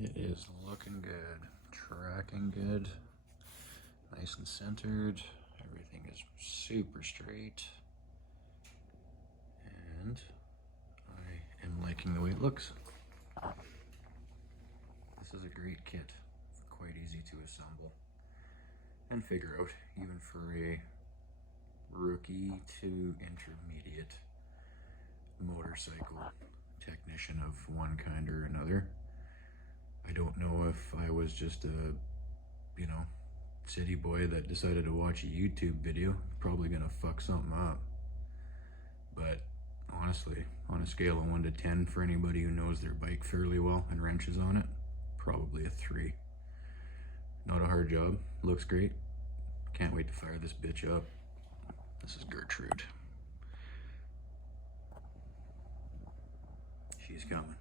It is looking good, tracking good, nice and centered. Everything is super straight, and I am liking the way it looks. This is a great kit, quite easy to assemble and figure out, even for a rookie to intermediate motorcycle technician of one kind or another. I don't know if I was just a, city boy that decided to watch a YouTube video, probably gonna fuck something up. But honestly, on a scale of 1 to 10 for anybody who knows their bike fairly well and wrenches on it, probably a 3. Not a hard job, looks great. Can't wait to fire this bitch up. This is Gertrude. She's coming.